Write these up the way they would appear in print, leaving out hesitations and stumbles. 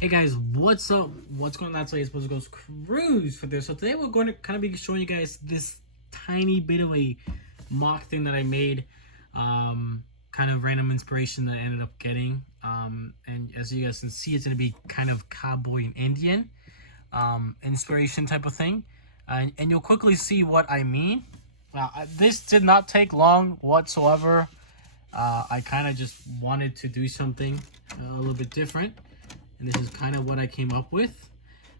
Hey guys, what's up? What's going on? Today is supposed to go cruise for this. So today we're going to kind of be showing you guys this tiny bit of a mock thing that I made. Kind of random inspiration that I ended up getting. And as you guys can see, it's going to be kind of cowboy and Indian inspiration type of thing. And you'll quickly see what I mean. This did not take long whatsoever. I kind of just wanted to do something a little bit different. And this is kind of what I came up with.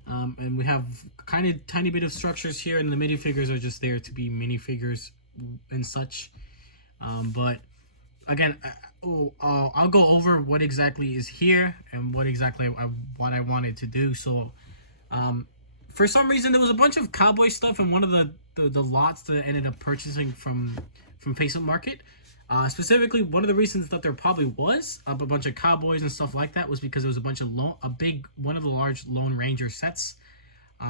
And we have kind of tiny bit of structures here, and the minifigures are just there to be minifigures and such. But again, I'll go over what exactly is here and what exactly what I wanted to do. So for some reason, there was a bunch of cowboy stuff in one of the lots that I ended up purchasing from Facebook Market. Specifically, one of the reasons that there probably was a bunch of cowboys and stuff like that was because there was a bunch of one of the large Lone Ranger sets,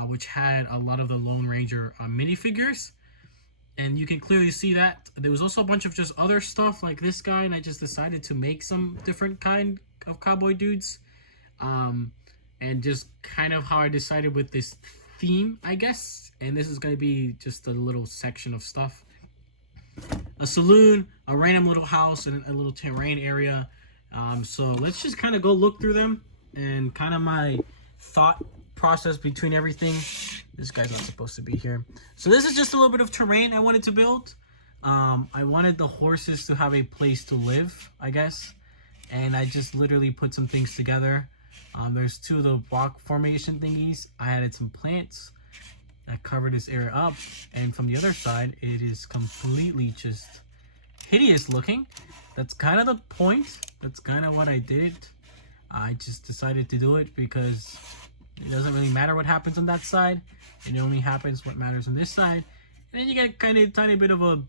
which had a lot of the Lone Ranger minifigures, and you can clearly see that. There was also a bunch of just other stuff like this guy, and I just decided to make some different kind of cowboy dudes, and just kind of how I decided with this theme, I guess. And this is going to be just a little section of stuff. A saloon, a random little house, and a little terrain area. So let's just kind of go look through them and kind of my thought process between everything. This guy's not supposed to be here. So this is just a little bit of terrain I wanted to build. I wanted the horses to have a place to live, I guess. And I just literally put some things together. There's two of the rock formation thingies. I added some plants. I covered this area up, and from the other side it is completely just hideous looking. That's kind of the point. That's kind of what I did. I just decided to do it because it doesn't really matter what happens on that side. It only happens what matters on this side. And then you get kind of tiny bit of a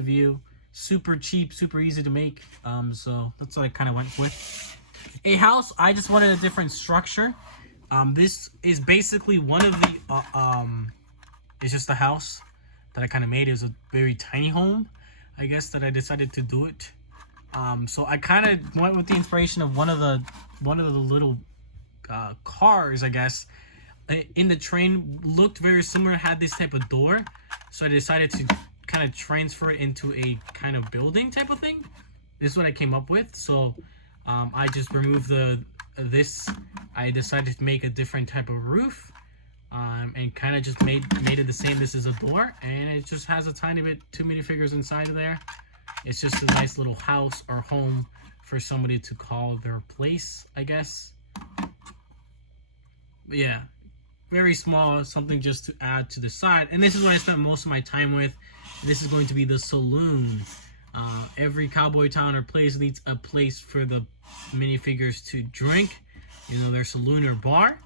view. Super cheap, super easy to make. So that's what I kind of went with. A house, I just wanted a different structure. This is basically one of the it's just a house that I kind of made. It was a very tiny home, I guess, that I decided to do it. So I kind of went with the inspiration of one of the little cars, I guess, in the train. Looked very similar, had this type of door, so I decided to kind of transfer it into a kind of building type of thing. This is what I came up with. So I just removed this. I decided to make a different type of roof, and kind of just made it the same. This is a door, and it just has a tiny bit too many figures inside of there. It's just a nice little house or home for somebody to call their place, I guess. But yeah, very small, something just to add to the side. And this is what I spent most of my time with. This is going to be the saloon. Every cowboy town or place needs a place for the minifigures to drink, their saloon or bar.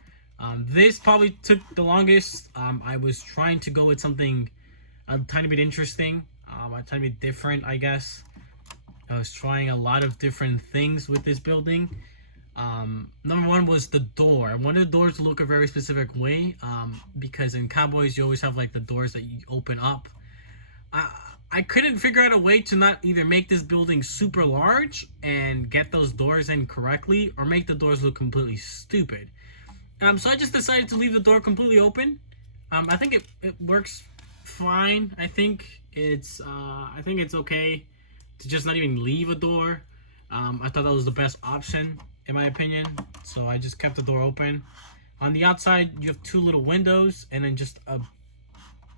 This probably took the longest. I was trying to go with something a tiny bit interesting, a tiny bit different, I guess. I was trying a lot of different things with this building. Number one was the door. I wanted the doors to look a very specific way, because in cowboys you always have like the doors that you open up. I couldn't figure out a way to not either make this building super large and get those doors in correctly, or make the doors look completely stupid. So I just decided to leave the door completely open. I think it works fine. I think it's okay to just not even leave a door. I thought that was the best option in my opinion. So I just kept the door open. On the outside, you have two little windows, and then just a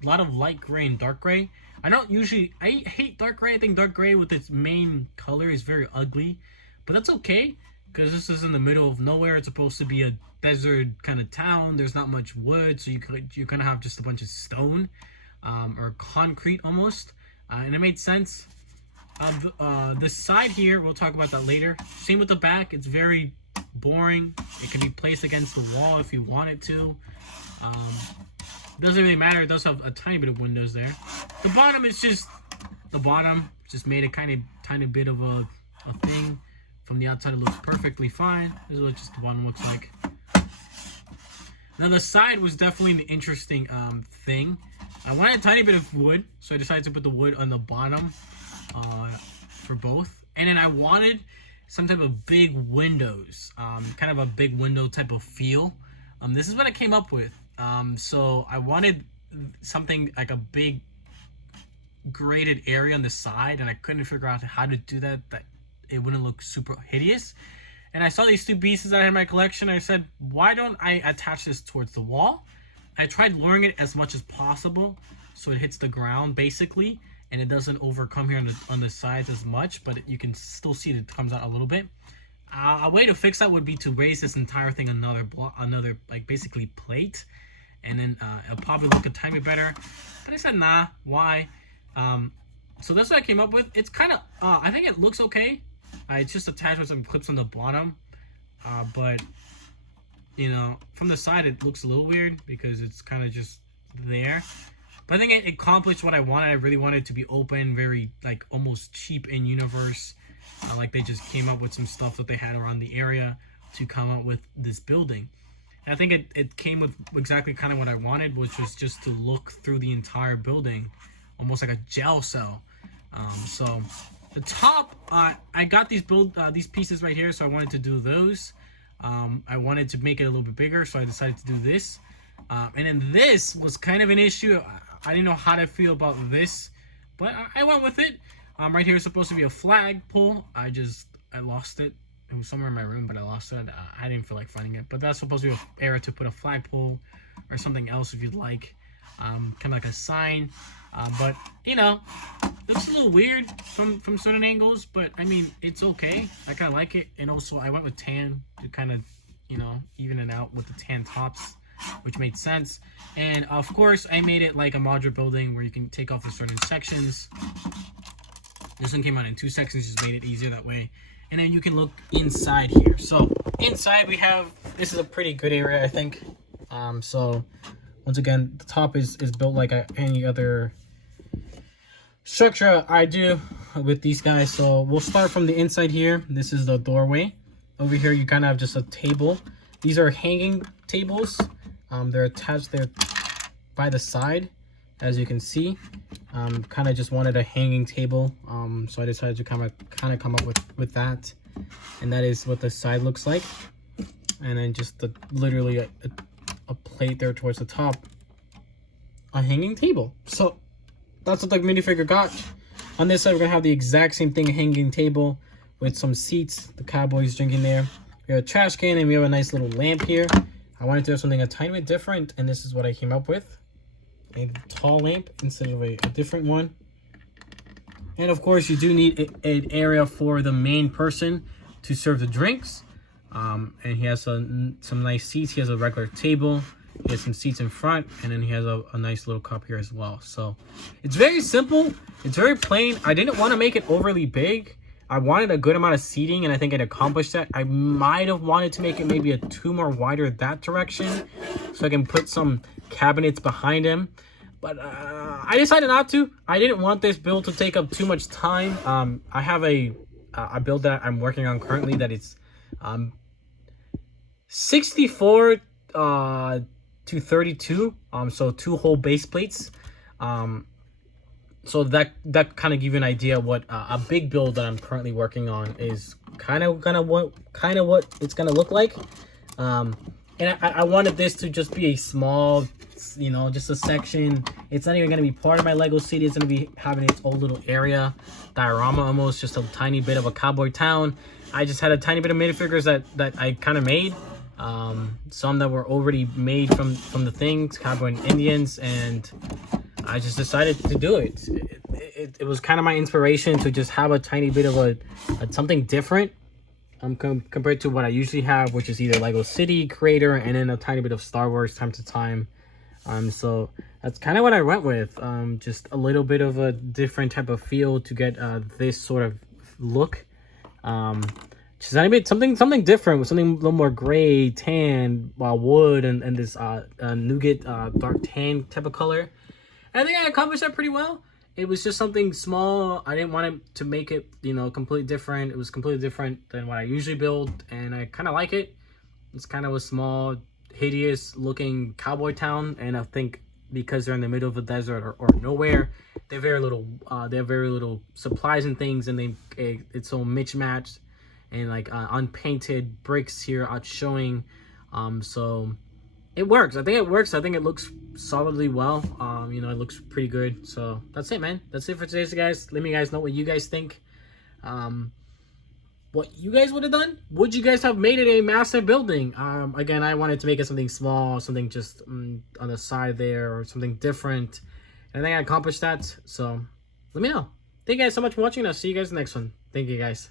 lot of light gray and dark gray. I hate dark gray. I think dark gray with its main color is very ugly, but that's okay because this is in the middle of nowhere. It's supposed to be a desert kind of town. There's not much wood, so you're gonna have just a bunch of stone, or concrete almost, and it made sense. The side here, we'll talk about that later. Same with the back. It's very boring. It can be placed against the wall if you want it to. Doesn't really matter. It does have a tiny bit of windows there. The bottom is just the bottom. Just made a tiny bit of a thing. From the outside, it looks perfectly fine. This is what just the bottom looks like. Now the side was definitely an interesting thing. I wanted a tiny bit of wood, so I decided to put the wood on the bottom for both. And then I wanted some type of big windows, kind of a big window type of feel. This is what I came up with. So I wanted something like a big graded area on the side, and I couldn't figure out how to do that it wouldn't look super hideous. And I saw these two pieces that I had in my collection. I said, why don't I attach this towards the wall? I tried lowering it as much as possible so it hits the ground basically, and it doesn't overcome here on the sides as much, but you can still see that it comes out a little bit. A way to fix that would be to raise this entire thing another like basically plate, and then it'll probably look a tiny bit better. But I said, nah, why? So that's what I came up with. It's kind of, I think it looks okay. It's just attached with some clips on the bottom, but you know, from the side it looks a little weird because it's kind of just there. But I think it accomplished what I wanted. I really wanted it to be open, very like almost cheap in universe. Like they just came up with some stuff that they had around the area to come up with this building. And I think it came with exactly kind of what I wanted, which was just to look through the entire building, almost like a jail cell. So the top, I got these pieces right here, so I wanted to do those. I wanted to make it a little bit bigger, so I decided to do this. And then this was kind of an issue. I didn't know how to feel about this, but I went with it. Right here is supposed to be a flagpole. I lost it. It was somewhere in my room, but I lost it. I didn't feel like finding it. But that's supposed to be an area to put a flagpole or something else if you'd like. Kind of like a sign. But, you know, it looks a little weird from certain angles. But, I mean, it's okay. I kind of like it. And also, I went with tan to kind of, you know, even it out with the tan tops, which made sense. And, of course, I made it like a modular building where you can take off the certain sections. This one came out in 2 sections, just made it easier that way. And then you can look inside here. So inside we have, this is a pretty good area, I think. So once again, the top is built like any other structure I do with these guys. So we'll start from the inside here. This is the doorway. Over here you kind of have just a table. These are hanging tables. They're attached there by the side, as you can see. Kind of just wanted a hanging table, so I decided to kind of come up with that, and that is what the side looks like. And then just literally a plate there towards the top, a hanging table. So that's what the minifigure got. On this side we're gonna have the exact same thing, a hanging table with some seats, the Cowboys drinking there. We have a trash can, and we have a nice little lamp here. I wanted to have something a tiny bit different, and this is what I came up with. A tall lamp instead of a different one. And of course you do need an area for the main person to serve the drinks. And he has some nice seats. He has a regular table, he has some seats in front, and then he has a nice little cup here as well. So it's very simple, it's very plain. I didn't want to make it overly big. I wanted a good amount of seating, and I think it accomplished that. I might have wanted to make it maybe a 2 more wider that direction, so I can put some cabinets behind him. But I decided not to. I didn't want this build to take up too much time. I have a build that I'm working on currently that it's 64 to 32. So 2 whole base plates. So that kind of give you an idea of what a big build that I'm currently working on is kind of what it's gonna look like. And I wanted this to just be a small, you know, just a section. It's not even gonna be part of my Lego city. It's gonna be having its own little area, diorama almost, just a tiny bit of a cowboy town. I just had a tiny bit of minifigures that I kind of made. Some that were already made from the things, cowboy and Indians, and I just decided to do it. It was kind of my inspiration to just have a tiny bit of a something different compared to what I usually have, which is either Lego City, Creator, and then a tiny bit of Star Wars time to time. So that's kind of what I went with. Just a little bit of a different type of feel to get this sort of look. Just a bit something different, with something a little more gray, tan, wood, and this nougat dark tan type of color. And I think I accomplished that pretty well. It was just something small. I didn't want it to make it, you know, completely different. It was completely different than what I usually build, and I kind of like it. It's kind of a small, hideous looking cowboy town, and I think because they're in the middle of a desert or nowhere, they have very little supplies and things, and it's so mismatched. and like unpainted bricks here out showing. So it works. I think it works. I think it looks solidly well. You know, it looks pretty good. So that's it, man. That's it for today's, guys. Let me guys know what you guys think. What you guys would have done? Would you guys have made it a massive building? Again, I wanted to make it something small, something just on the side there, or something different. And I think I accomplished that. So let me know. Thank you guys so much for watching. I'll see you guys in the next one. Thank you, guys.